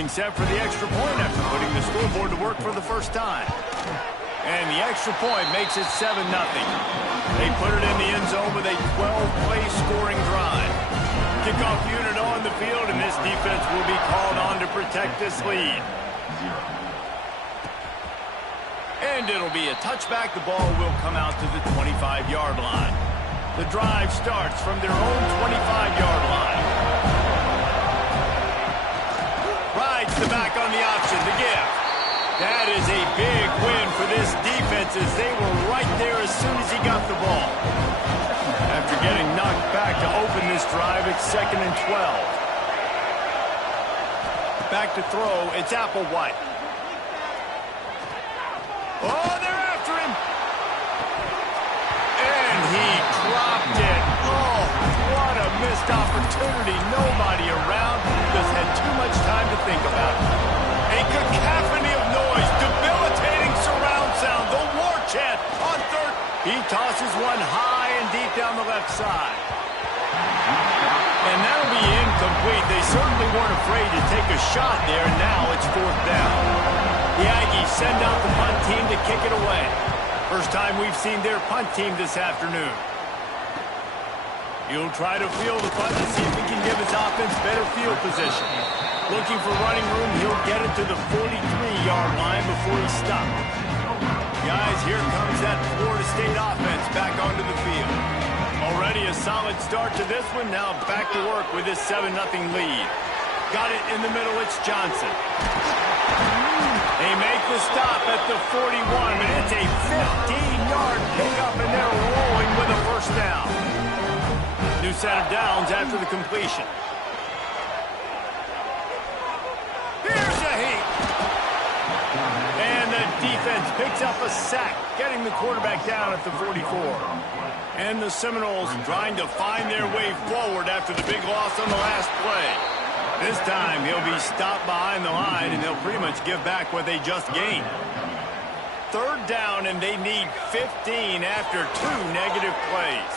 Getting set for the extra point after putting the scoreboard to work for the first time. And the extra point makes it 7-0. They put it in the end zone with a 12-play scoring drive. Kickoff unit on the field, and this defense will be called on to protect this lead. And it'll be a touchback. The ball will come out to the 25-yard line. The drive starts from their own 25-yard line. Rides the back on the option to give. That is a big win for this defense as they were right there as soon as he got the ball. After getting knocked back to open this drive, it's 2nd and 12. Back to throw, it's Applewhite. Oh, they're after him. And he dropped it. Oh, what a missed opportunity. Nobody around. Just had too much time to think about it. A cacophony of noise, debilitating surround sound, the war chant on third. He tosses one high and deep down the left side. And that'll be incomplete. They certainly weren't afraid to take a shot there, and now it's 4th down. The Aggies send out the punt team to kick it away. First time we've seen their punt team this afternoon. He'll try to field the punt to see if he can give his offense better field position. Looking for running room, he'll get it to the 43-yard line before he stops. Guys, here comes that Florida State offense back onto the field. Already a solid start to this one. Now back to work with this 7-0 lead. Got it in the middle, it's Johnson. They make the stop at the 41, and it's a 15-yard pickup, and they're rolling with a first down. New set of downs after the completion. Here's a heat. And the defense picks up a sack, getting the quarterback down at the 44. And the Seminoles trying to find their way forward after the big loss on the last play. This time, he'll be stopped behind the line, and they'll pretty much give back what they just gained. 3rd down, and they need 15 after 2 negative plays.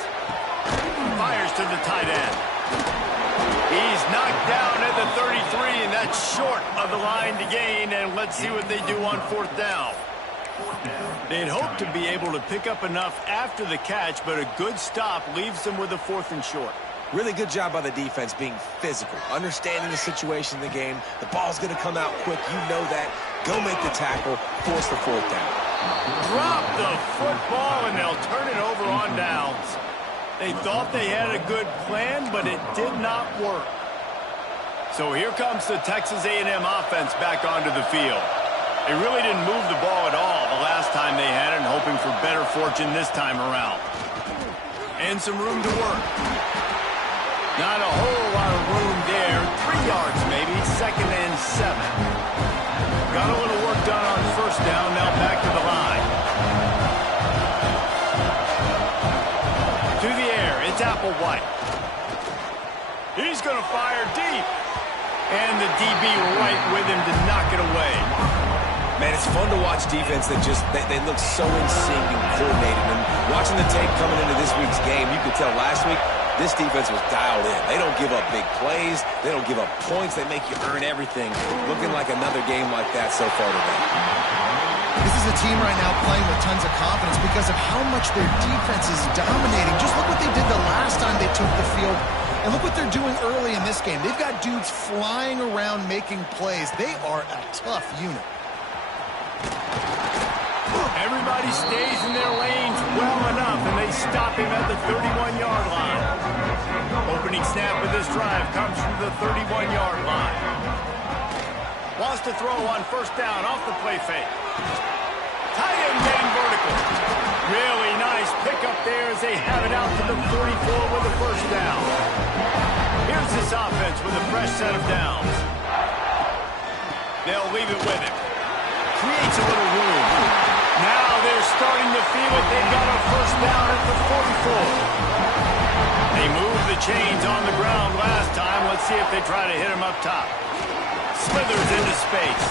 Fires to the tight end. He's knocked down at the 33, and that's short of the line to gain, and let's see what they do on 4th down. They'd hope to be able to pick up enough after the catch, but a good stop leaves them with a 4th and short. Really good job by the defense being physical, understanding the situation in the game. The ball's going to come out quick. You know that. Go make the tackle, force the 4th down. Drop the football, and they'll turn it over on downs. They thought they had a good plan, but it did not work. So here comes the Texas A&M offense back onto the field. They really didn't move the ball at all the last time they had it, and hoping for better fortune this time around. And some room to work. Not a whole lot of room there. 3 yards maybe, 2nd and 7. Got a little work done on 1st down, now back to the line. To the air, it's Applewhite. He's going to fire deep. And the DB right with him to knock it away. Man, it's fun to watch defense that just, they look so in sync and coordinated. And watching the tape coming into this week's game, you could tell last week, this defense was dialed in. They don't give up big plays. They don't give up points. They make you earn everything. Looking like another game like that so far today. This is a team right now playing with tons of confidence because of how much their defense is dominating. Just look what they did the last time they took the field. And look what they're doing early in this game. They've got dudes flying around making plays. They are a tough unit. Everybody stays in their lanes well enough, and they stop him at the 31-yard line. Opening snap of this drive comes from the 31-yard line. Wants to throw on 1st down off the play fake. Tight end getting vertical. Really nice pickup there as they have it out to the 44 with the 1st down. Here's this offense with a fresh set of downs. They'll leave it with him. Creates a little room. Now they're starting to feel it. They've got a 1st down at the 44. They moved the chains on the ground last time. Let's see if they try to hit him up top. Slithers into space.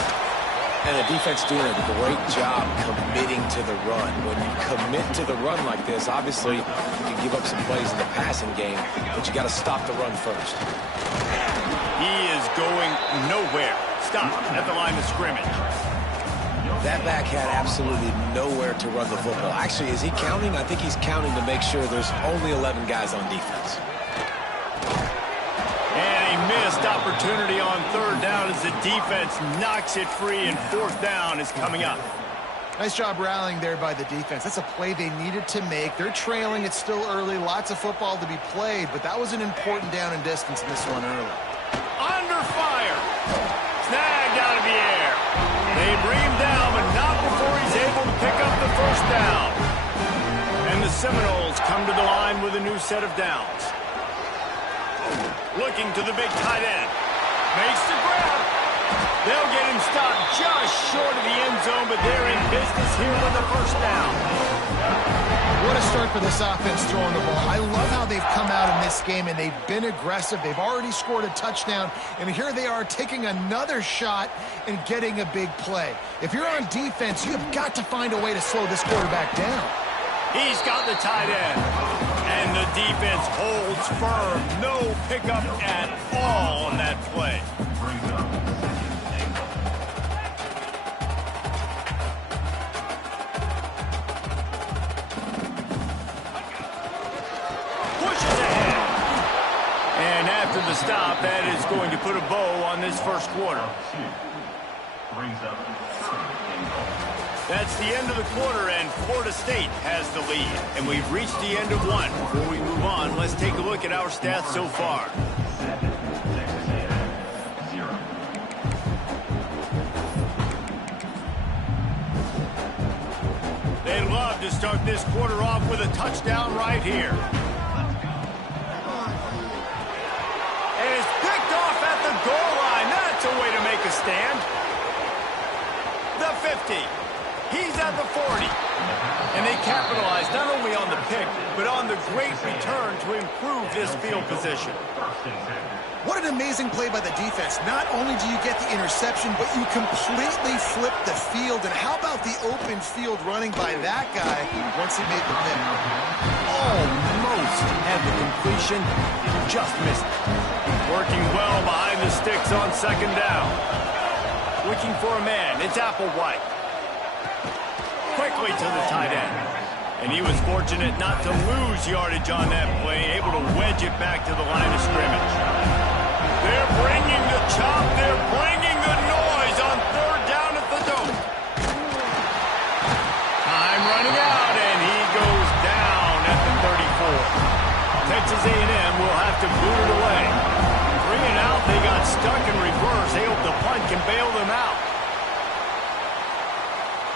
And the defense doing a great job committing to the run. When you commit to the run like this, obviously you can give up some plays in the passing game, but you got to stop the run first. He is going nowhere. stop at the line of scrimmage. That back had absolutely nowhere to run the football. Actually, is he counting? I think he's counting to make sure there's only 11 guys on defense. And a missed opportunity on third down as the defense knocks it free, and fourth down is coming up. Nice job rallying there by the defense. That's a play they needed to make. They're trailing. It's still early. Lots of football to be played, but that was an important down and distance in this one early. Under fire. Snagged out of the air. They bring him down, but not before he's able to pick up the first down. And the Seminoles come to the line with a new set of downs. Looking to the big tight end. Makes the grab. They'll get him stopped just short of the end zone, but they're in business here with the first down. What a start for this offense throwing the ball. I love how they've come out in this game, and they've been aggressive. They've already scored a touchdown, and here they are taking another shot and getting a big play. If you're on defense, you have got to find a way to slow this quarterback down. He's got the tight end, and the defense holds firm. No pickup at all on that play. The stop that is going to put a bow on this first quarter. That's the end of the quarter, and Florida State has the lead. And we've reached the end of one. Before we move on, let's take a look at our stats so far. They'd love to start this quarter off with a touchdown right here. Goal line, that's a way to make a stand. The 50. He's at the 40. And they capitalize not only on the pick, but on the great return to improve this field position. What an amazing play by the defense. Not only do you get the interception, but you completely flip the field. And how about the open field running by that guy once he made the pick? Almost had the completion, just missed it. Working well behind the sticks on second down. Looking for a man, it's Applewhite. Quickly to the tight end. And he was fortunate not to lose yardage on that play, able to wedge it back to the line of scrimmage. They're bringing the chop, they're bringing the noise on third down at the dome. Time running out, and he goes down at the 34. Texas A&M will have to boot it away. 3 and out, they got stuck in reverse. They hope the punt can bail them out.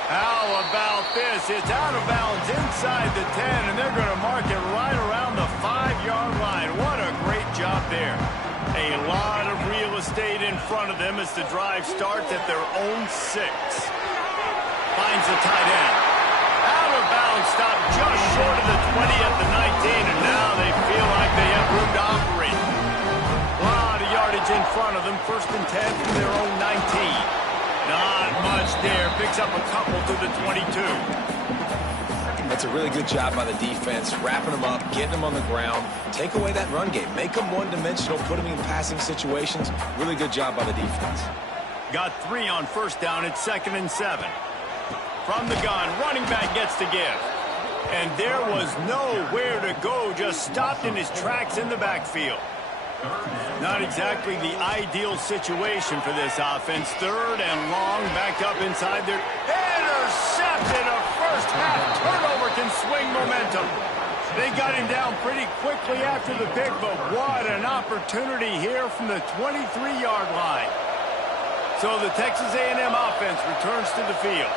How about this? It's out of bounds inside the 10, and they're going to mark it right around the 5-yard line. What a great job there. A lot of real estate in front of them as the drive starts at their own 6. Finds the tight end. Out of bounds, stopped just short of the 20 at the 19, and now they feel like they have room to operate. A lot of yardage in front of them, 1st and 10 from their own 19. Not much there. Picks up a couple to the 22. That's a really good job by the defense, wrapping them up, getting them on the ground. Take away that run game. Make them one-dimensional, put them in passing situations. Really good job by the defense. Got 3 on first down. It's 2nd and 7. From the gun, running back gets to give. And there was nowhere to go, just stopped in his tracks in the backfield. Not exactly the ideal situation for this offense. 3rd and long, backed up inside their... Intercepted! A first-half turnover can swing momentum. They got him down pretty quickly after the pick, but what an opportunity here from the 23-yard line. So the Texas A&M offense returns to the field.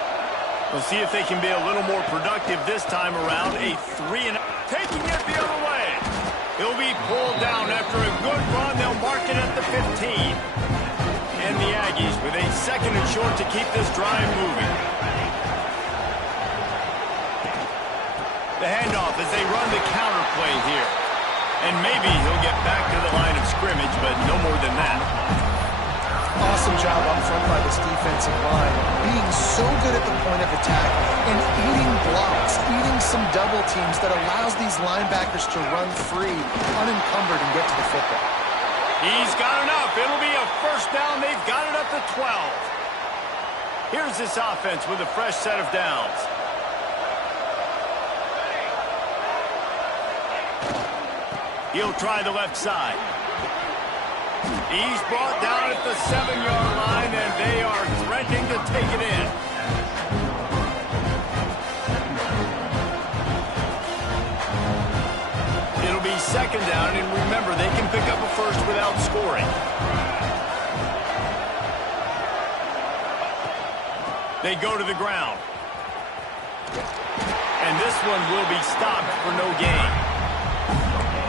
We'll see if they can be a little more productive this time around. A 3 and taking it the other way. He'll be pulled down after a good run. They'll mark it at the 15. And the Aggies with a 2nd and short to keep this drive moving. The handoff as they run the counter play here. And maybe he'll get back to the line of scrimmage, but no more than that. Awesome job up front by this defensive line, being so good at the point of attack and eating blocks, eating some double teams that allows these linebackers to run free, unencumbered, and get to the football. He's got enough. It'll be a first down. They've got it up to 12. Here's this offense with a fresh set of downs. He'll try the left side. He's brought down at the 7-yard line, and they are threatening to take it in. It'll be second down, and remember, they can pick up a first without scoring. They go to the ground. And this one will be stopped for no gain.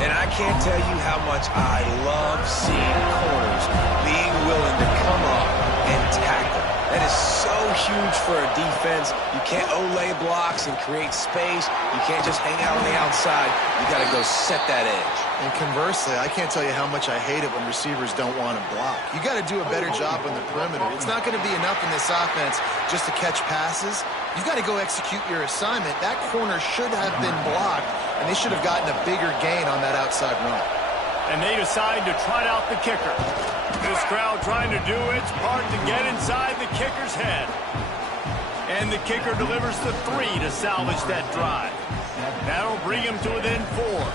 And I can't tell you how much I love seeing corners being willing to come up and tackle. That is so huge for a defense. You can't olay blocks and create space. You can't just hang out on the outside. You got to go set that edge. And conversely, I can't tell you how much I hate it when receivers don't want to block. You got to do a better job on the perimeter. It's not going to be enough in this offense just to catch passes. You've got to go execute your assignment. That corner should have been blocked, and they should have gotten a bigger gain on that outside run. And they decide to trot out the kicker. This crowd trying to do its part to get inside the kicker's head. And the kicker delivers the 3 to salvage that drive. That'll bring him to within 4.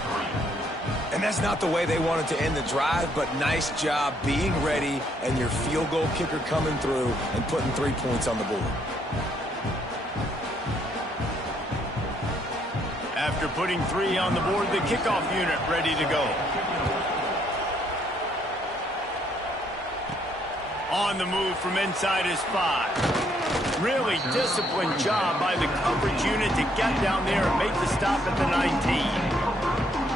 And that's not the way they wanted to end the drive, but nice job being ready and your field goal kicker coming through and putting 3 points on the board. After putting 3 on the board, the kickoff unit ready to go. On the move from inside his 5. Really disciplined job by the coverage unit to get down there and make the stop at the 19.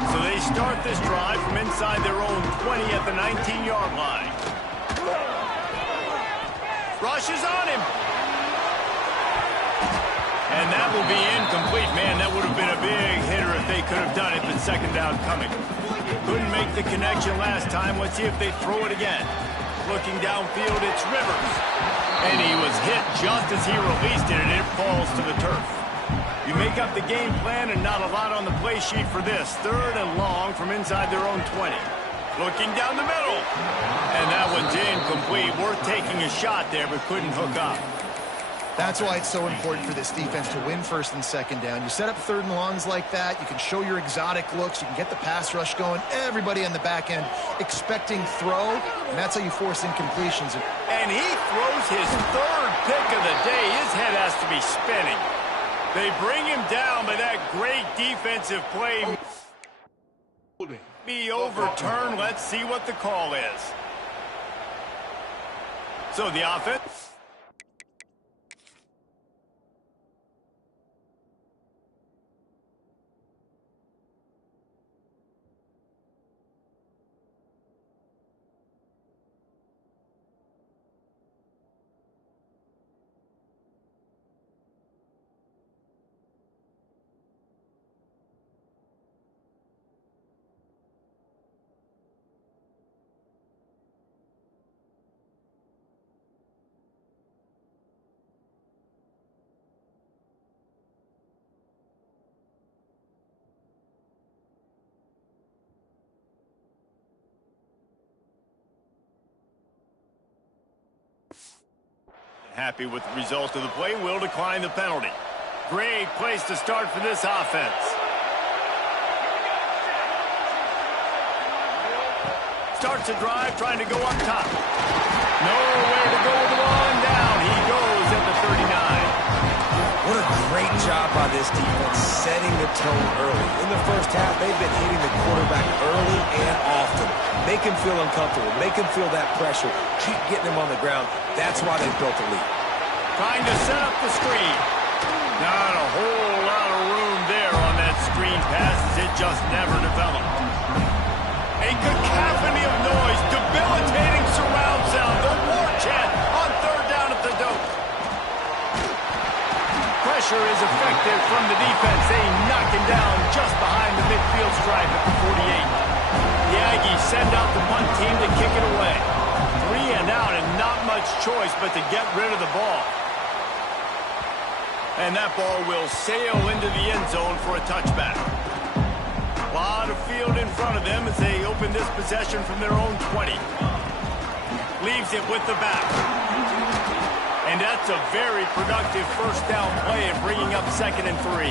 So they start this drive from inside their own 20 at the 19-yard line. Rushes on him. And that will be incomplete. Man, that would have been a big hitter if they could have done it, but second down coming. Couldn't make the connection last time. Let's see if they throw it again. Looking downfield, it's Rivers. And he was hit just as he released it, and it falls to the turf. You make up the game plan and not a lot on the play sheet for this. 3rd and long from inside their own 20. Looking down the middle. And that one's incomplete. Worth taking a shot there, but couldn't hook up. That's why it's so important for this defense to win first and second down. You set up 3rd and longs like that. You can show your exotic looks. You can get the pass rush going. Everybody on the back end expecting throw, and that's how you force incompletions. And he throws his 3rd pick of the day. His head has to be spinning. They bring him down, but that great defensive play be overturned. Let's see what the call is. So the offense. Happy with the result of the play, will decline the penalty. Great place to start for this offense. Starts a drive, trying to go up top. Nowhere to go with the ball, and down he goes at the 39. What a great job by this defense setting the tone early. In the first half, they've been hitting the quarterback early and often. Make him feel uncomfortable. Make him feel that pressure. Keep getting him on the ground. That's why they built the lead. Trying to set up the screen. Not a whole lot of room there on that screen pass as it just never developed. A cacophony of noise, debilitating surround sound, the war chant on 3rd down at the dope. Pressure is effective from the defense. They knock him down just behind the midfield stripe at the 48. The Aggies send out the punt team to kick it away. 3 and out and not much choice but to get rid of the ball. And that ball will sail into the end zone for a touchback. A lot of field in front of them as they open this possession from their own 20. Leaves it with the back. And that's a very productive first down play and bringing up 2nd and 3.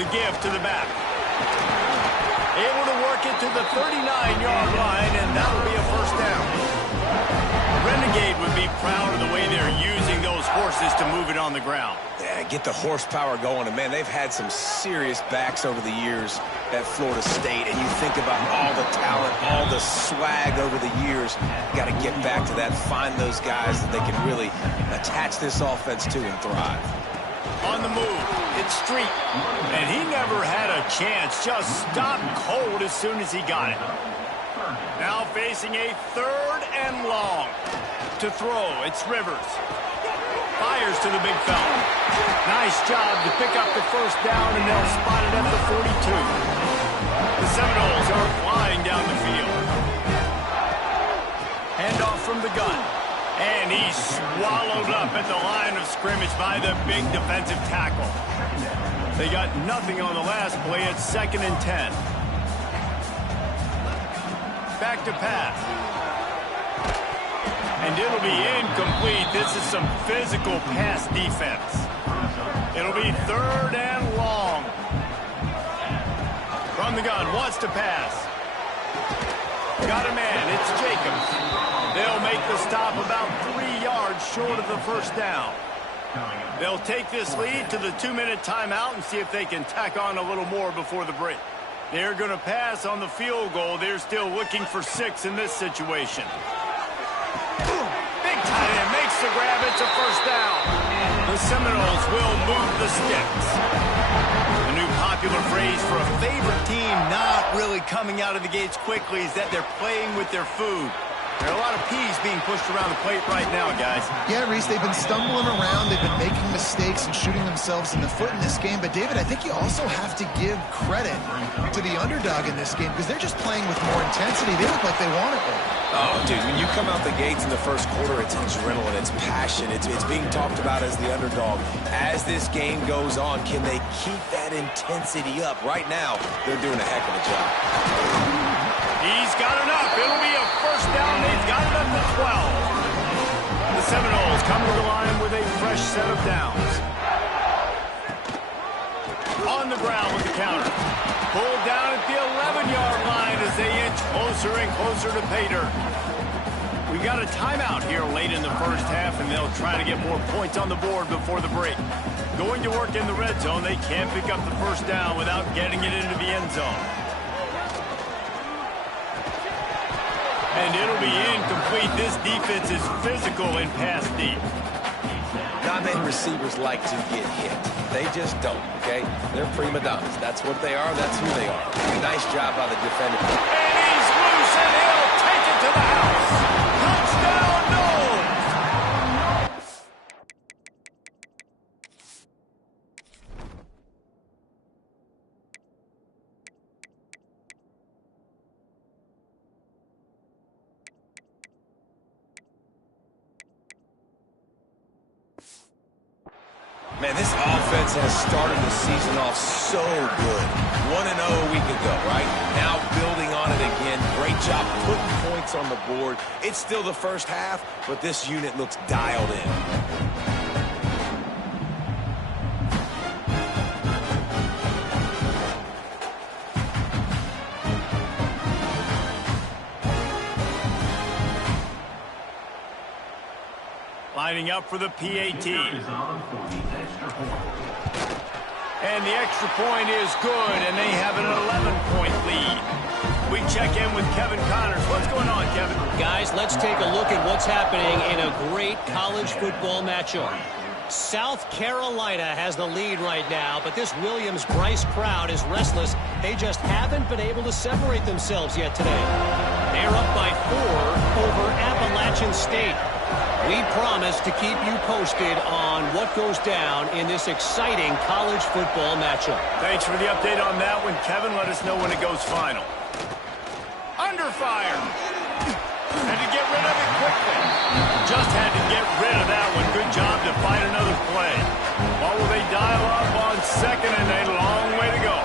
The give to the back. Able to work it to the 39-yard line, and that'll be a first down. Renegade would be proud of the way they're using those horses to move it on the ground. Yeah, get the horsepower going. And, man, they've had some serious backs over the years at Florida State. And you think about all the talent, all the swag over the years. Got to get back to that, find those guys that they can really attach this offense to and thrive. On the move, it's Street. And he never had a chance. Just stopped cold as soon as he got it. Now facing a 3rd and long. To throw, it's Rivers. Fires to the big fella. Nice job to pick up the first down, and they'll spot it at the 42. The Seminoles are flying down the field. Handoff from the gun. And he's swallowed up at the line of scrimmage by the big defensive tackle. They got nothing on the last play. It's 2nd and 10. Back to pass. And it'll be incomplete. This is some physical pass defense. It'll be 3rd and long. From the gun, wants to pass. Got a man, it's Jacobs. They'll make the stop about 3 yards short of the first down. They'll take this lead to the 2-minute timeout and see if they can tack on a little more before the break. They're going to pass on the field goal. They're still looking for 6 in this situation. Big tight end makes the grab. It's a first down. The Seminoles will move the sticks. A new popular phrase for a favorite team not really coming out of the gates quickly is that they're playing with their food. There are a lot of peas being pushed around the plate right now, guys. Yeah, Reese, they've been stumbling around. They've been making mistakes and shooting themselves in the foot in this game. But, David, I think you also have to give credit to the underdog in this game because they're just playing with more intensity. They look like they want it. Oh, dude, when you come out the gates in the first quarter, it's adrenaline, it's passion. It's being talked about as the underdog. As this game goes on, can they keep that intensity up? Right now, they're doing a heck of a job. He's got enough. It'll be a first down. They've got it up to 12. The Seminoles come to the line with a fresh set of downs. On the ground with the counter. Pulled down at the 11-yard line as they inch closer and closer to pay dirt. We got a timeout here late in the first half, and they'll try to get more points on the board before the break. Going to work in the red zone, they can't pick up the first down without getting it into the end zone. And it'll be incomplete. This defense is physical and pass deep. Not many receivers like to get hit. They just don't, okay? They're prima donnas. That's what they are. That's who they are. Nice job by the defender. And he's loose, and he'll take it to the house. Touchdown, Noles! Man, this offense has started the season off so good. 1-0 a week ago, right? Now building on it again. Great job putting points on the board. It's still the first half, but this unit looks dialed in. Lining up for the PAT. And the extra point is good, and they have an 11-point lead. We check in with Kevin Connors. What's going on, Kevin? Guys, let's take a look at what's happening in a great college football matchup. South Carolina has the lead right now, but this Williams-Bryce crowd is restless. They just haven't been able to separate themselves yet today. They're up by 4 over Appalachian State. We promise to keep you posted on what goes down in this exciting college football matchup. Thanks for the update on that one, Kevin. Let us know when it goes final. Under fire. Had to get rid of it quickly. Just had to get rid of that one. Good job to find another play. What will they dial up? second and a long way to go.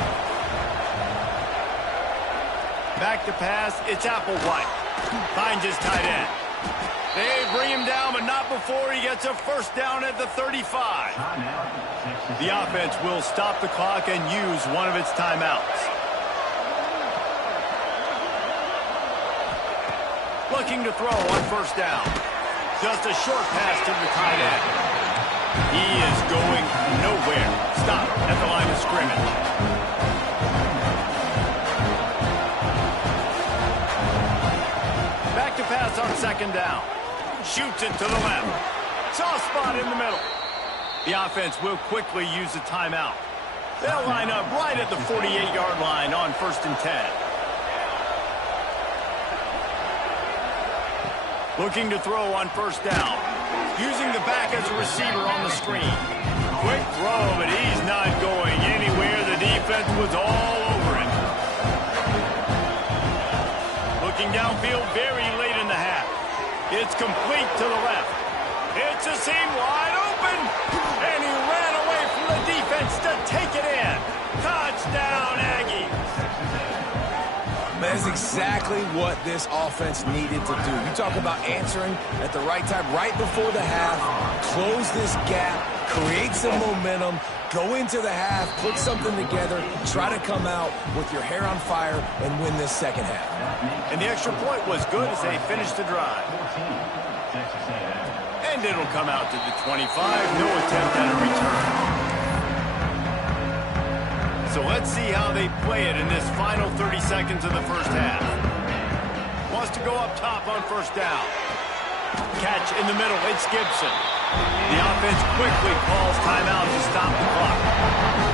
Back to pass, it's Applewhite. Finds his tight end. They bring him down, but not before he gets a first down at the 35. The offense will stop the clock and use one of its timeouts. Looking to throw on first down. Just a short pass to the tight end. He is going nowhere. Stop at the line of scrimmage. Back to pass on second down. Shoots it to the left. Soft spot in the middle. The offense will quickly use a timeout. They'll line up right at the 48-yard line on 1st and 10. Looking to throw on first down. Using the back as a receiver on the screen. Quick throw, but he's not going anywhere. The defense was all over it. Looking downfield very late in the half. It's complete to the left. It's a seam wide open. And he ran away from the defense to take it in. Touchdown, Aggies. That is exactly what this offense needed to do. You talk about answering at the right time, right before the half, close this gap, create some momentum, go into the half, put something together, try to come out with your hair on fire and win this second half. And the extra point was good as they finished the drive. And it'll come out to the 25. No attempt at a return. So let's see how they play it in this final 30 seconds of the first half. Wants to go up top on first down. Catch in the middle. It's Gibson. The offense quickly calls timeout to stop the clock.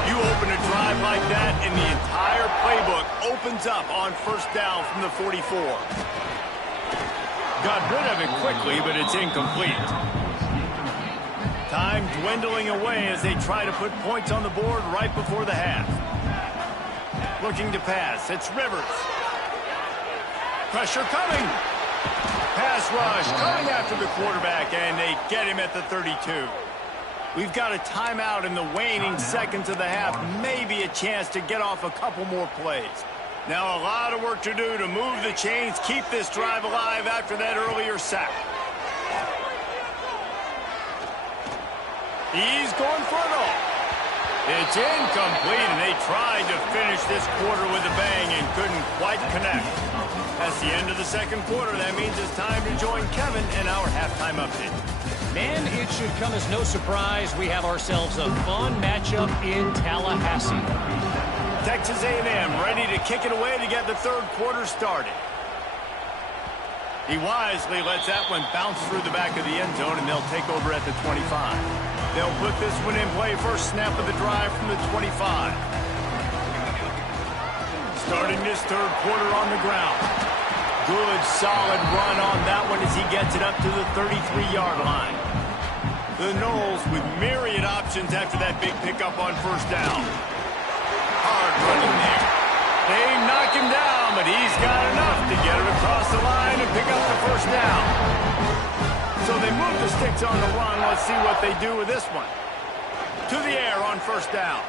You open a drive like that, and the entire playbook opens up on first down from the 44. Got rid of it quickly, but it's incomplete. Time dwindling away as they try to put points on the board right before the half. Looking to pass. It's Rivers. Pressure coming. Pass rush coming after the quarterback, and they get him at the 32. We've got a timeout in the waning seconds of the half. Maybe a chance to get off a couple more plays. Now a lot of work to do to move the chains, keep this drive alive after that earlier sack. He's going for it all. It's incomplete, and they tried to finish this quarter with a bang and couldn't quite connect. That's the end of the second quarter. That means it's time to join Kevin in our halftime update. Man, it should come as no surprise we have ourselves a fun matchup in Tallahassee. Texas A&M ready to kick it away to get the third quarter started. He wisely lets that one bounce through the back of the end zone, and they'll take over at the 25. They'll put this one in play. First snap of the drive from the 25. Starting this third quarter on the ground. Good, solid run on that one as he gets it up to the 33-yard line. The Noles with myriad options after that big pickup on first down. Hard running there. They knock him down, but he's got enough to get it across the line and pick up the first down. So they move the sticks on the run. Let's see what they do with this one. To the air on first down.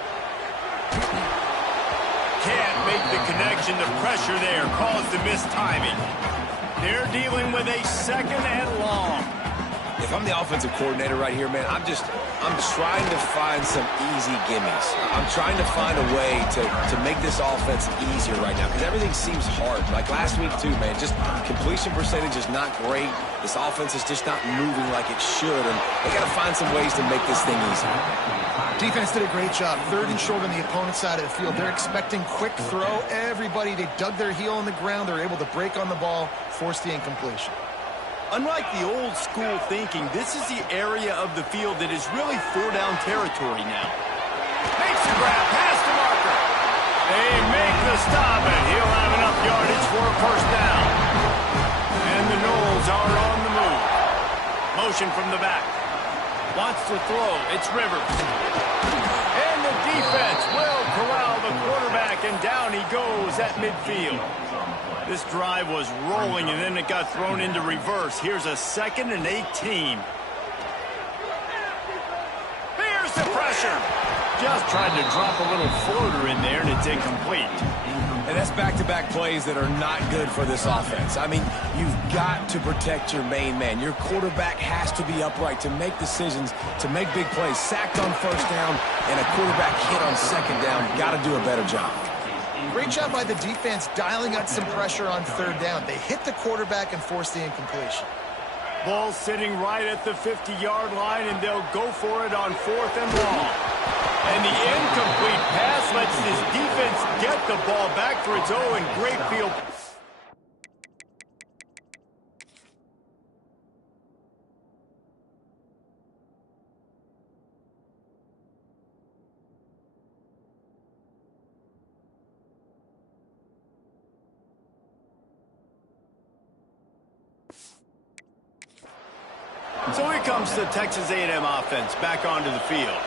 Can't make the connection. The pressure there caused the missed timing. They're dealing with a second and long. If I'm the offensive coordinator right here, man, I'm trying to find some easy gimmies. I'm trying to find a way to make this offense easier right now because everything seems hard. Like last week, too, man, just completion percentage is not great. This offense is just not moving like it should, and they got to find some ways to make this thing easy. Defense did a great job. Third and short on the opponent's side of the field. They're expecting quick throw. Everybody, they dug their heel on the ground. They're able to break on the ball, force the incompletion. Unlike the old school thinking, this is the area of the field that is really four-down territory now. Makes the grab, past the marker. They make the stop, and he'll have enough yardage for a first down. And the Noles are on the move. Motion from the back. Wants to throw. It's Rivers. And the defense will corral the quarterback, and down he goes at midfield. This drive was rolling, and then it got thrown into reverse. Here's a 2nd and 18. Here's the pressure. Just tried to drop a little floater in there, and it's incomplete. And that's back-to-back plays that are not good for this offense. I mean, you've got to protect your main man. Your quarterback has to be upright to make decisions, to make big plays. Sacked on first down and a quarterback hit on second down. Got to do a better job. Great job by the defense dialing out some pressure on third down. They hit the quarterback and forced the incompletion. Ball sitting right at the 50-yard line, and they'll go for it on 4th and long. And the incomplete pass lets this defense get the ball back for its own great field. So here comes the Texas A&M offense back onto the field.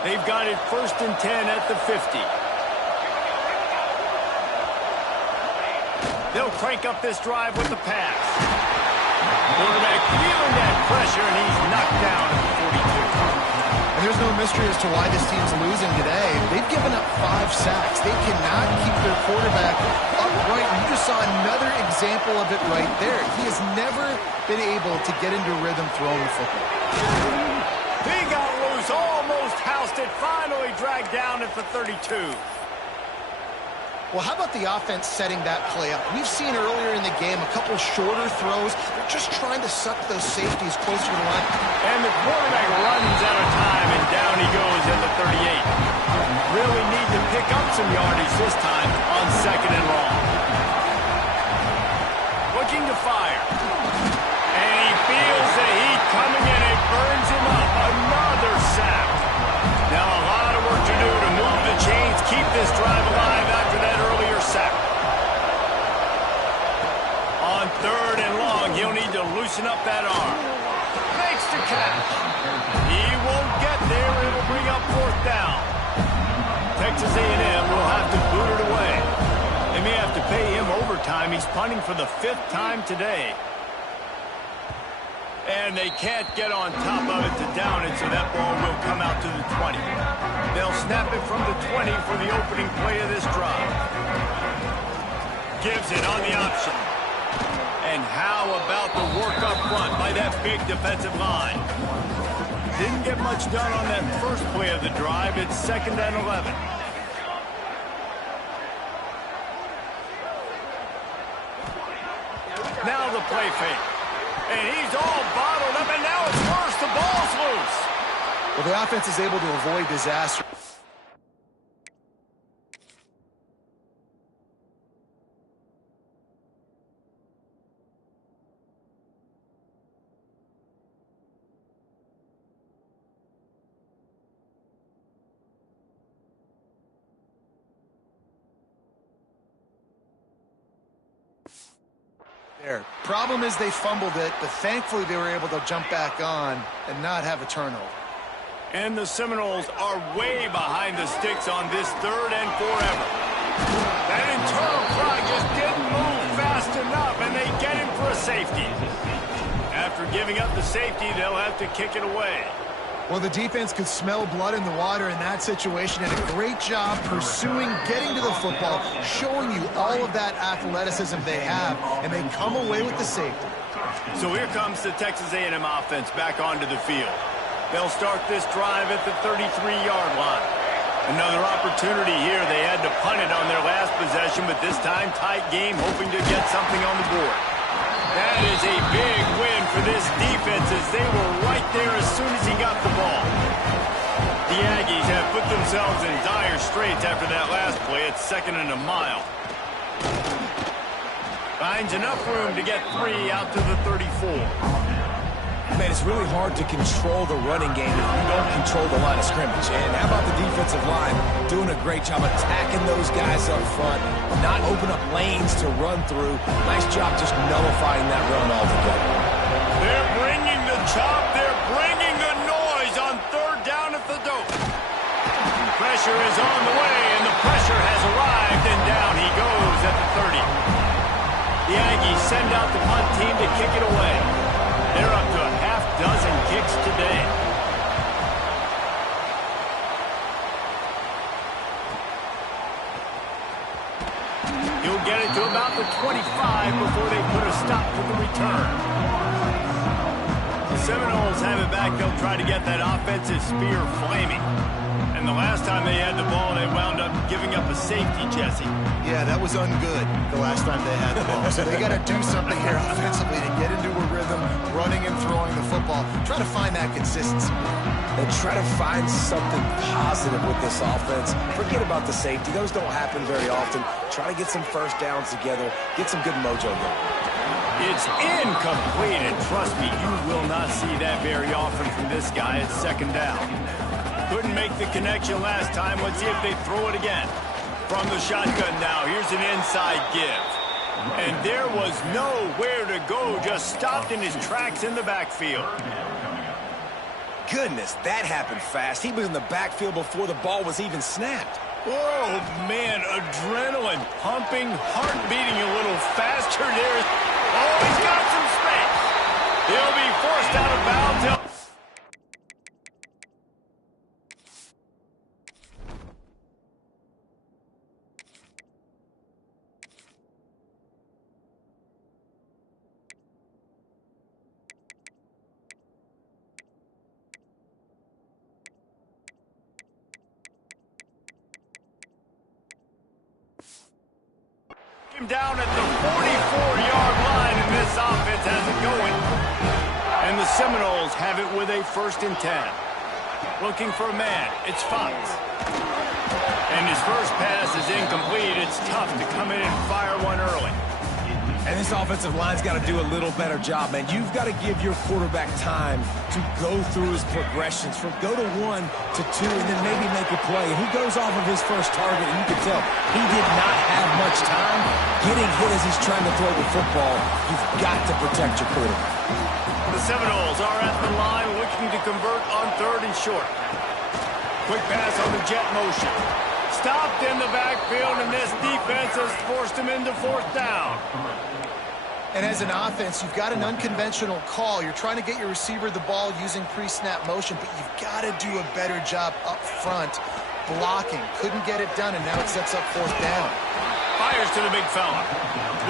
They've got it 1st and 10 at the 50. They'll crank up this drive with the pass. Quarterback feeling that pressure, and he's knocked down at the 42. And there's no mystery as to why this team's losing today. They've given up 5 sacks. They cannot keep their quarterback upright. And you just saw another example of it right there. He has never been able to get into rhythm throwing the football. He got loose, almost housed it, finally dragged down at the 32. Well, how about the offense setting that play up? We've seen earlier in the game a couple shorter throws. They're just trying to suck those safeties closer to the line. And the quarterback runs out of time, and down he goes at the 38. Really need to pick up some yardage this time on 2nd and long. Looking to fire. And he feels the heat coming in. It burns him up. Another sack. Now a lot of work to do to move the chains, keep this drive alive after that earlier sack. On 3rd and long, he'll need to loosen up that arm. Makes the catch. He won't get there. It'll bring up 4th down. Texas A&M will have to boot it away. They may have to pay him overtime. He's punting for the 5th time today. And they can't get on top of it to down it, so that ball will come out to the 20. They'll snap it from the 20 for the opening play of this drive. Gives it on the option. And how about the work up front by that big defensive line? Didn't get much done on that first play of the drive. It's 2nd and 11. Now the play fake. And he's all bottled up, and now it's worse. The ball's loose. Well, the offense is able to avoid disaster. There. Problem is they fumbled it, but thankfully they were able to jump back on and not have a turnover. And the Seminoles are way behind the sticks on this 3rd and forever. That internal cry just didn't move fast enough, and they get him for a safety. After giving up the safety, they'll have to kick it away. Well, the defense could smell blood in the water in that situation, and a great job pursuing, getting to the football, showing you all of that athleticism they have, and they come away with the safety. So here comes the Texas A&M offense back onto the field. They'll start this drive at the 33-yard line. Another opportunity here. They had to punt it on their last possession, but this time tight game, hoping to get something on the board. That is a big win for this defense, as they were right there as soon as he got the ball. The Aggies have put themselves in dire straits after that last play. It's 2nd and a mile. Finds enough room to get 3 out to the 34. Man, it's really hard to control the running game if you don't control the line of scrimmage. And how about the defensive line doing a great job attacking those guys up front, not open up lanes to run through. Nice job just nullifying that run altogether. They're bringing the chop. They're bringing the noise on 3rd down at the dope. Pressure is on the way, and the pressure has arrived, and down he goes at the 30. The Aggies send out the punt team to kick it away. They're up to a half dozen kicks today. get to about the 25 before they put a stop to the return. The Seminoles have it back. They'll try to get that offensive spear flaming. And the last time they had the ball, they wound up giving up a safety, Jesse. Yeah, that was ungood the last time they had the ball. So they got to do something here offensively to get into a rhythm, running and throwing the football. Try to find that consistency. And try to find something positive with this offense. Forget about the safety. Those don't happen very often. Try to get some first downs together. Get some good mojo going. It's incomplete, and trust me, you will not see that very often from this guy at second down. Couldn't make the connection last time. Let's see if they throw it again. From the shotgun now, here's an inside give. And there was nowhere to go, just stopped in his tracks in the backfield. Goodness, that happened fast. He was in the backfield before the ball was even snapped. Oh, man, adrenaline pumping, heart beating a little faster there. Oh, he's got some space. He'll be forced out of bounds. Down at the 44-yard line, and this offense has it going. And the Seminoles have it with a 1st and 10. Looking for a man. It's Fox. And his first pass is incomplete. It's tough to come in and fire one early. And this offensive line's got to do a little better job, man. You've got to give your quarterback time to go through his progressions from go to 1 to 2 and then maybe make a play. And he goes off of his first target, and you can tell he did not have much time getting hit as he's trying to throw the football. You've got to protect your quarterback. The Seminoles are at the line looking to convert on 3rd and short. Quick pass on the jet motion. Stopped in the backfield, and this defense has forced him into 4th down. And as an offense, you've got an unconventional call. You're trying to get your receiver the ball using pre-snap motion, but you've got to do a better job up front blocking. Couldn't get it done, and now it sets up 4th down. Fires to the big fella.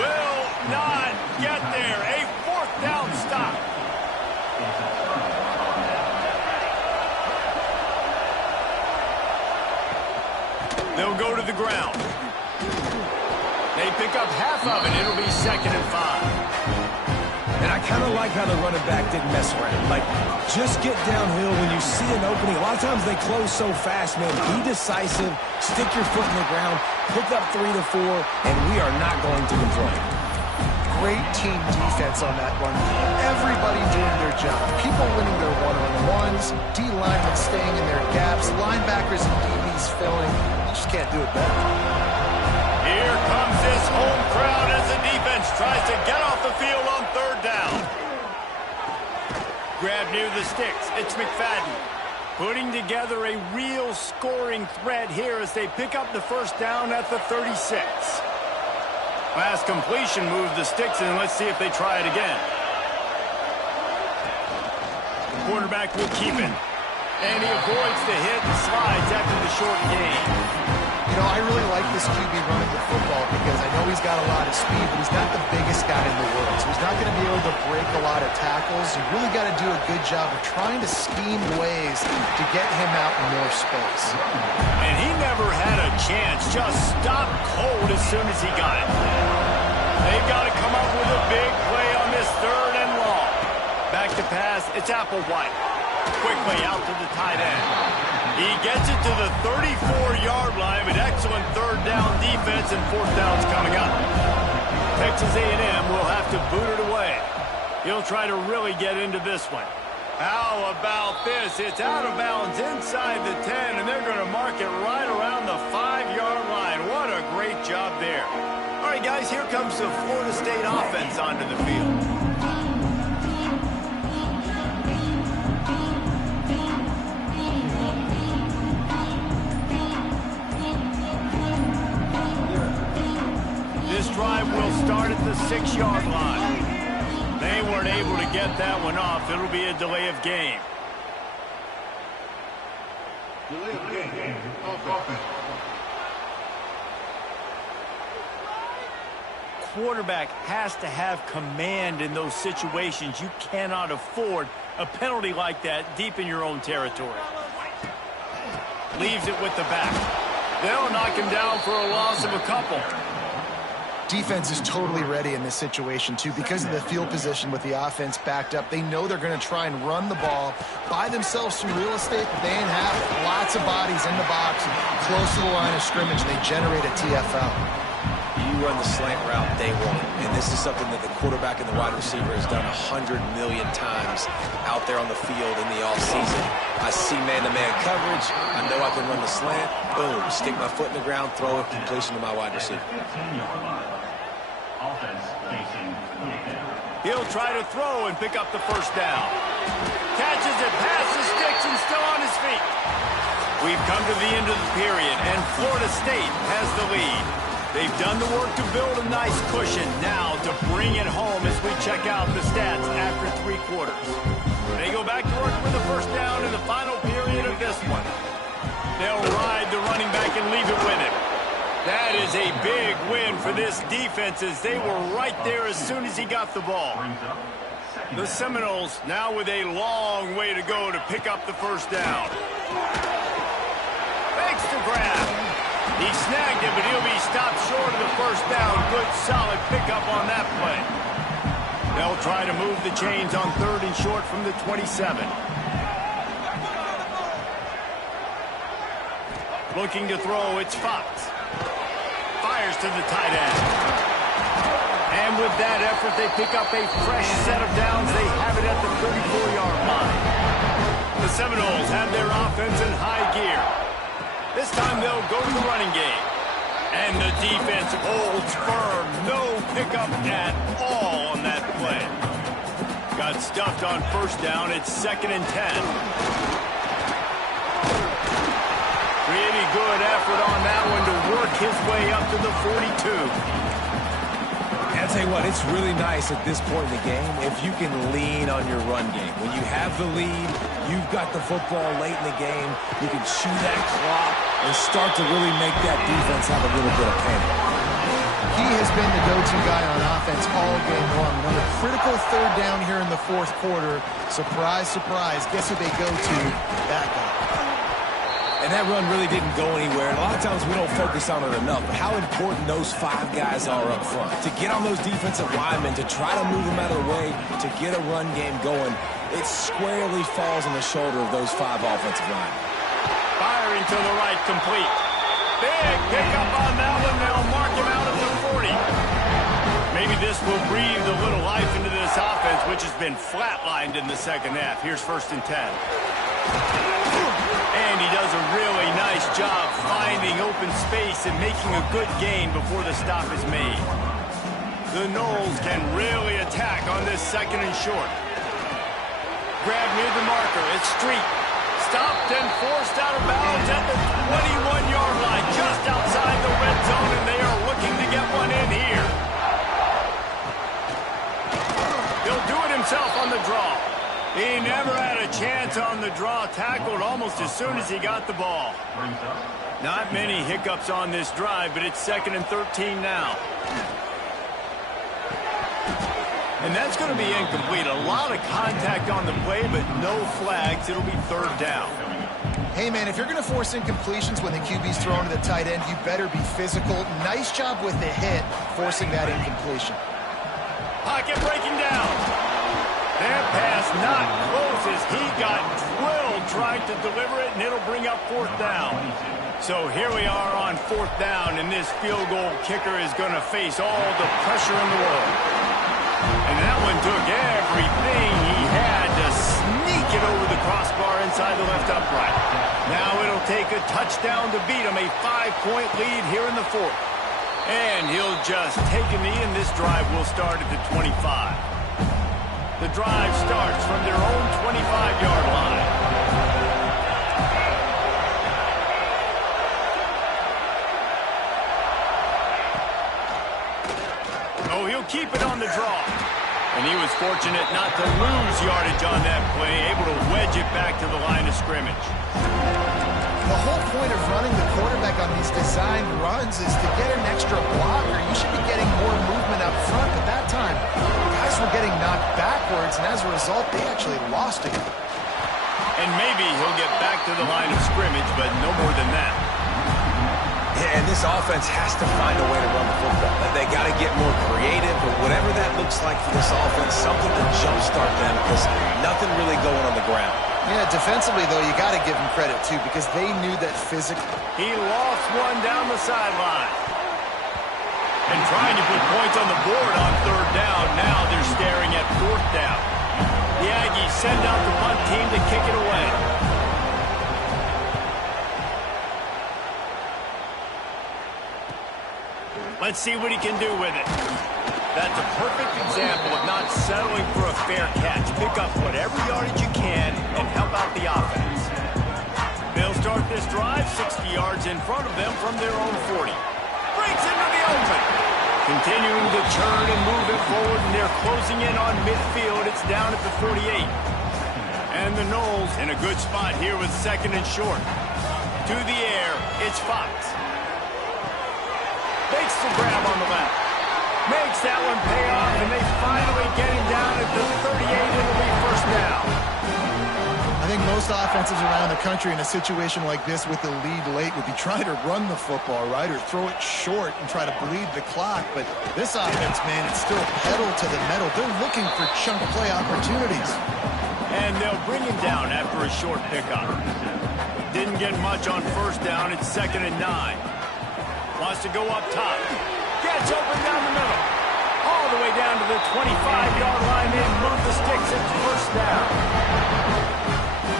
Will not get there. A 4th down stop. They'll go to the ground. They pick up half of it. It'll be 2nd and 5. And I kind of like how the running back didn't mess around. Like, just get downhill when you see an opening. A lot of times they close so fast, man. Be decisive. Stick your foot in the ground. Pick up 3 to 4, and we are not going to complain. Great team defense on that one. Everybody doing their job. People winning their one-on-ones. D-linemen staying in their gaps. Linebackers and DBs filling. You just can't do it better. Here comes this home crowd as the defense tries to get off the field on 3rd down. Grab near the sticks. It's McFadden putting together a real scoring threat here as they pick up the 1st down at the 36. Last completion moved the sticks, and let's see if they try it again. The quarterback will keep it, and he avoids the hit and slides after the short gain. You know, I really like this QB running the football because I know he's got a lot of speed, but he's not the biggest guy in the world. So he's not going to be able to break a lot of tackles. You really got to do a good job of trying to scheme ways to get him out in more space. And he never had a chance. Just stopped cold as soon as he got it. They've got to come up with a big play on this 3rd and long. Back to pass. It's Applewhite. Quickly out to the tight end. He gets it to the 34-yard line, but excellent 3rd down defense, and 4th down's coming up. Texas A&M will have to boot it away. He'll try to really get into this one. How about this? It's out of bounds inside the 10, and they're going to mark it right around the 5-yard line. What a great job there. All right, guys, here comes the Florida State offense onto the field. This drive will start at the 6-yard line. They weren't able to get that one off. It'll be a delay of game. Delay of game. Offense. quarterback has to have command in those situations. You cannot afford a penalty like that deep in your own territory. Leaves it with the back. They'll knock him down for a loss of a couple. Defense is totally ready in this situation, too, because of the field position with the offense backed up. They know they're going to try and run the ball, buy themselves some real estate that they ain't have. Lots of bodies in the box, close to the line of scrimmage, and they generate a TFL. You run the slant route day one, and this is something that the quarterback and the wide receiver has done 100 million times out there on the field in the offseason. I see man-to-man coverage. I know I can run the slant. Boom, stick my foot in the ground, throw it, completion to my wide receiver. He'll try to throw and pick up the first down. Catches it past the sticks and still on his feet. We've come to the end of the period, and Florida State has the lead. They've done the work to build a nice cushion. Now to bring it home as we check out the stats after 3 quarters. They go back to work with the first down in the final period of this one. They'll ride the running back and leave it with him. That is a big win for this defense as they were right there as soon as he got the ball. The Seminoles now with a long way to go to pick up the first down. Fakes the grab. He snagged it, but he'll be stopped short of the first down. Good, solid pickup on that play. They'll try to move the chains on 3rd and short from the 27. Looking to throw, it's Fox. Fires to the tight end. And with that effort, they pick up a fresh set of downs. They have it at the 34-yard line. The Seminoles have their offense in high gear. This time they'll go to the running game. And the defense holds firm. No pickup at all on that play. Got stuffed on first down. It's 2nd and 10. Pretty good effort on that one to work his way up to the 42. I'll tell you what, it's really nice at this point in the game if you can lean on your run game. When you have the lead, you've got the football late in the game, you can chew that clock and start to really make that defense have a little bit of panic. He has been the go-to guy on offense all game long. On a critical 3rd down here in the 4th quarter, surprise, surprise, guess who they go to? That guy. And that run really didn't go anywhere. And a lot of times we don't focus on it enough. But how important those 5 guys are up front. To get on those defensive linemen, to try to move them out of the way, to get a run game going, it squarely falls on the shoulder of those 5 offensive linemen. Firing to the right, complete. Big pickup on that one. They'll mark him out at the 40. Maybe this will breathe a little life into this offense, which has been flatlined in the 2nd half. Here's 1st and 10. And he does a really nice job finding open space and making a good gain before the stop is made. The Noles can really attack on this 2nd and short. Grab near the marker. It's Street. Stopped and forced out of bounds at the 21-yard line, just outside the red zone, and they are looking to get one in here. He'll do it himself on the draw. He never had a chance on the draw, tackled almost as soon as he got the ball. Not many hiccups on this drive, but it's 2nd and 13 now. And that's going to be incomplete. A lot of contact on the play, but no flags. It'll be 3rd down. Hey, man, if you're going to force incompletions when the QB's thrown to the tight end, you better be physical. Nice job with the hit, forcing that incompletion. Pocket breaking down. That pass not close as he got drilled trying to deliver it, and it'll bring up 4th down. So here we are on 4th down, and this field goal kicker is going to face all the pressure in the world. And that one took everything he had to sneak it over the crossbar inside the left upright. Now it'll take a touchdown to beat him, a 5-point lead here in the 4th. And he'll just take a knee, and this drive will start at the 25. The drive starts from their own 25-yard line. Oh, he'll keep it on the draw. And he was fortunate not to lose yardage on that play, able to wedge it back to the line of scrimmage. The whole point of running the quarterback on these designed runs is to get an extra blocker. You should be getting more movement up front, but that time, guys were getting knocked backwards, and as a result, they actually lost it. And maybe he'll get back to the line of scrimmage, but no more than that. Yeah, and this offense has to find a way to run the football. They got to get more creative, but whatever that looks like for this offense, something to jumpstart them because nothing really going on the ground. Yeah, defensively, though, you got to give them credit, too, because they knew that physically. He lost one down the sideline. And trying to put points on the board on third down. Now they're staring at fourth down. The Aggies send out the punt team to kick it away. Let's see what he can do with it. That's a perfect example of not settling for a fair catch. Pick up whatever yardage you can and help out the offense. They'll start this drive 60 yards in front of them from their own 40. Breaks into the open. Continuing to turn and move it forward, and they're closing in on midfield. It's down at the 48. And the Noles in a good spot here with second and short. To the air, it's Fox. Makes the grab on the left. Makes that one pay off, and they finally get him down at the 38. It'll be first down. I think most offenses around the country in a situation like this with the lead late would be trying to run the football, right, or throw it short and try to bleed the clock. But this offense, man, it's still pedal to the metal. They're looking for chunk play opportunities. And they'll bring him down after a short pickup. Didn't get much on first down. It's 2nd and 9. Wants to go up top. Gets open down the middle. All the way down to the 25-yard line. They move the sticks. It's first down.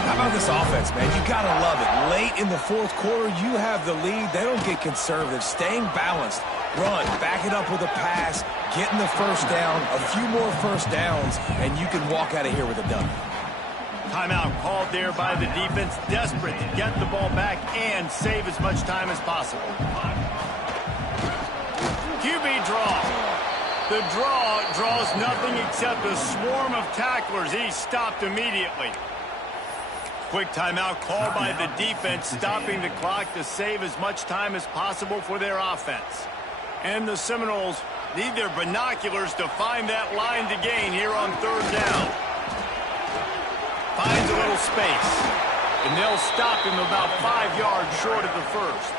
How about this offense, man? You got to love it. Late in the fourth quarter, you have the lead. They don't get conservative. Staying balanced. Run. Back it up with a pass. Getting the first down. A few more first downs, and you can walk out of here with a dub. Timeout called there by the defense. Desperate to get the ball back and save as much time as possible. QB draw. The draw draws nothing except a swarm of tacklers. He's stopped immediately. Quick timeout called by the defense, stopping the clock to save as much time as possible for their offense. And the Seminoles need their binoculars to find that line to gain here on third down. Finds a little space, and they'll stop him about 5 yards short of the first.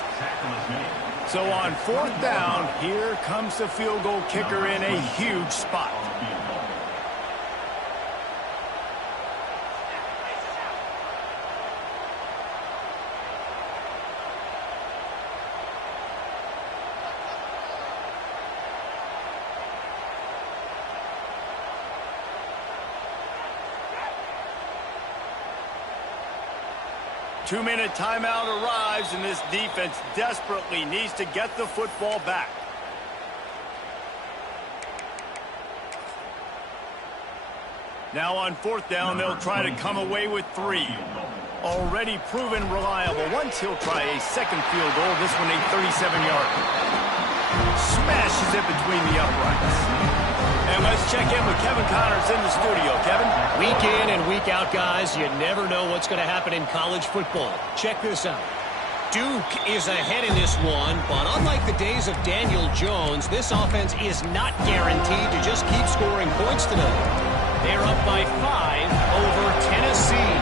So on fourth down, here comes the field goal kicker in a huge spot. Two-minute timeout arrives, and this defense desperately needs to get the football back. Now on fourth down, they'll try to come away with 3. Already proven reliable. Once he'll try a second field goal, this one a 37-yarder. Smashes it between the uprights. And let's check in with Kevin Connors in the studio. Kevin? Week in and week out, guys, you never know what's going to happen in college football. Check this out. Duke is ahead in this one, but unlike the days of Daniel Jones, this offense is not guaranteed to just keep scoring points today. They're up by 5 over Tennessee.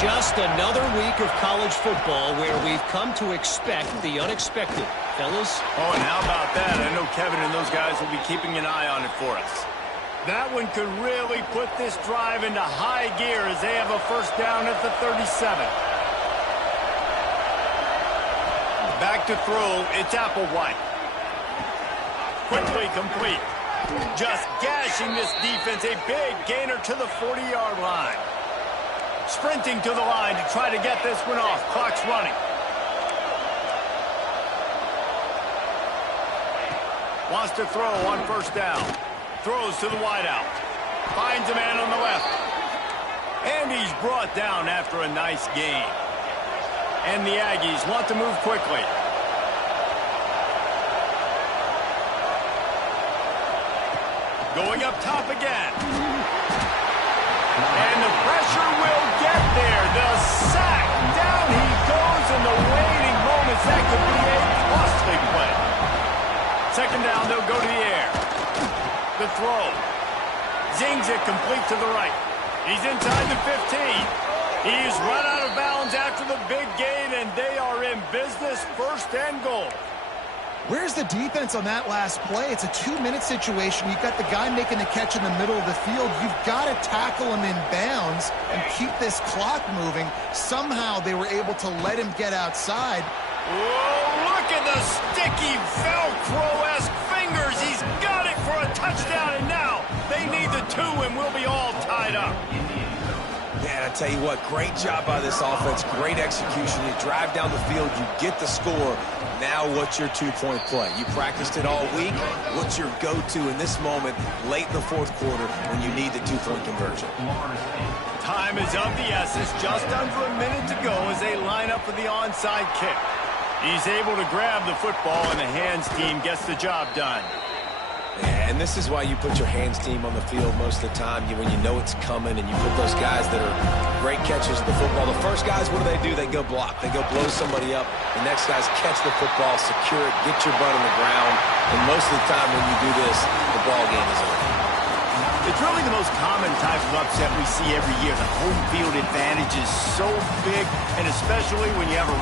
Just another week of college football where we've come to expect the unexpected. Fellas? Oh, and how about that? I know Kevin and those guys will be keeping an eye on it for us. That one could really put this drive into high gear as they have a first down at the 37. Back to throw, it's Applewhite. Quickly complete. Just gashing this defense, a big gainer to the 40-yard line. Sprinting to the line to try to get this one off. Clock's running. Wants to throw on first down. Throws to the wideout. Finds a man on the left. And he's brought down after a nice gain. And the Aggies want to move quickly. Going up top again. And the pressure will get there. The sack. Down he goes, in the waiting moments, that could be a costly play. Second down, they'll go to the air. The throw. Zings it complete to the right. He's inside the 15. He's run out of bounds after the big gain, and they are in business, first and goal. Where's the defense on that last play? It's a 2-minute situation. You've got the guy making the catch in the middle of the field. You've got to tackle him in bounds and keep this clock moving. Somehow they were able to let him get outside. Whoa, look at the sticky Velcro-esque fingers. He's got it for a touchdown, and now they need the 2, and we'll be all tied up. Man, I tell you what, great job by this offense, great execution. You drive down the field, you get the score. Now what's your 2-point play? You practiced it all week. What's your go-to in this moment late in the fourth quarter when you need the 2-point conversion? Time is of the essence. Just under a minute to go as they line up for the onside kick. He's able to grab the football, and the hands team gets the job done. Yeah, and this is why you put your hands team on the field most of the time when you know it's coming, and you put those guys that are great catchers of the football. The first guys, what do? They go block. They go blow somebody up. The next guys catch the football, secure it, get your butt on the ground. And most of the time when you do this, the ball game is over. It's really the most common type of upset we see every year. The home field advantage is so big, and especially when you have a